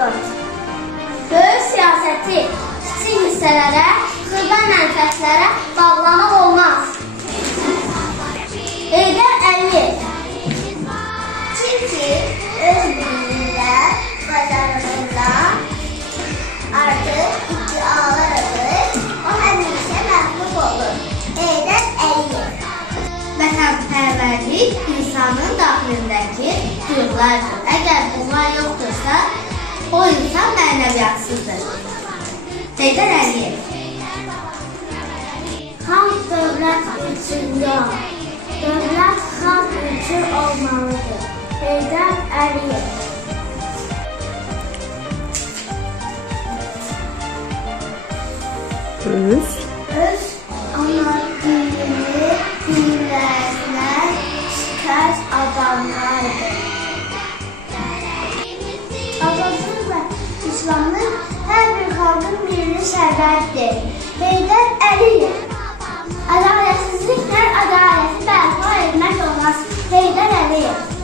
yoktur. Siyaseti kiçik hisselere, xırda mənfətlərə bağlamaq olmaz. Heydər Əliyev Çünki öz bilgiler bacarısında artık iddialarımız o həmişə məhlub olur. Heydər Əliyev Vətənpərvərlik insanın daxilindəki duyğulardır. Əgər bunlar yoxdursa, o insan mənəviyyatsızdır. Heydər Əliyev Xalq dövlət üçün yox, dövlət xalq üçün olmalıdır. Heydər Əliyev Öz. öz İslamlıq hər bir xalqın milli sərvətdir. Heydər Əliyev Ədalətsizliklə ədaləti bərpa etmək olmaz. Heydər Əliyev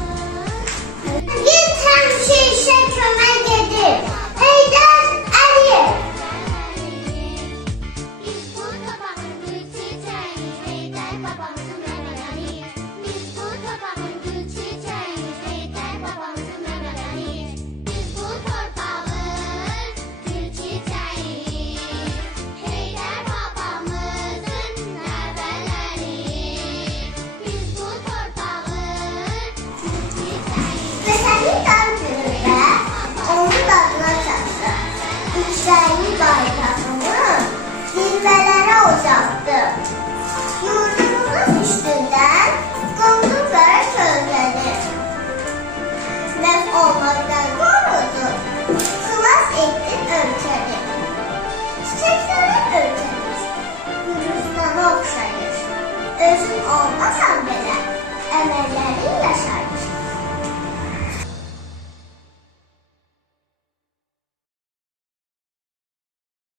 Elżbiet. Już stanowcza jest. Jest ona sam